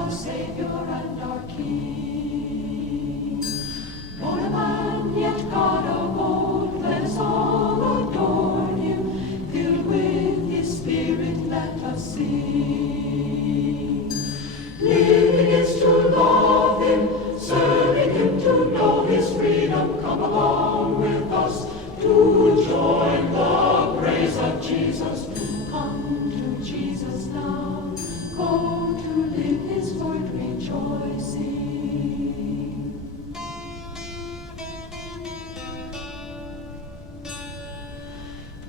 our Savior and our King. Born a man, yet God of old, let us all adore him. Filled with his Spirit, let us sing. Living is to love him, serving him to know his freedom. Come along with us to join the praise of Jesus. Come to Jesus now, go to live his word rejoicing.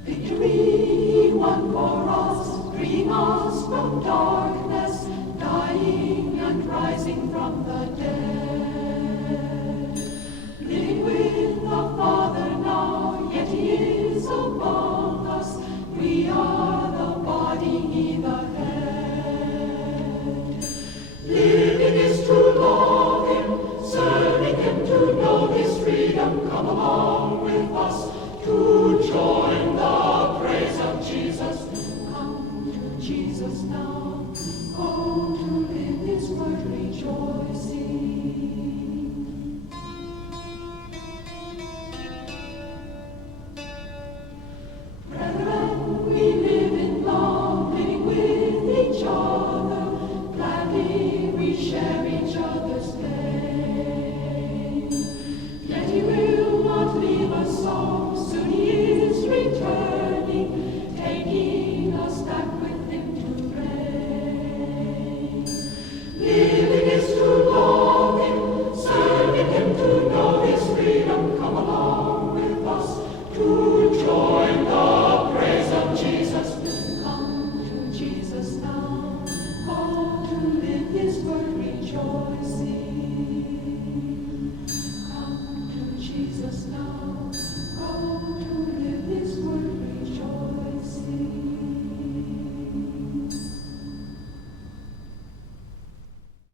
Victory won for us, freeing us from darkness, dying and rising from the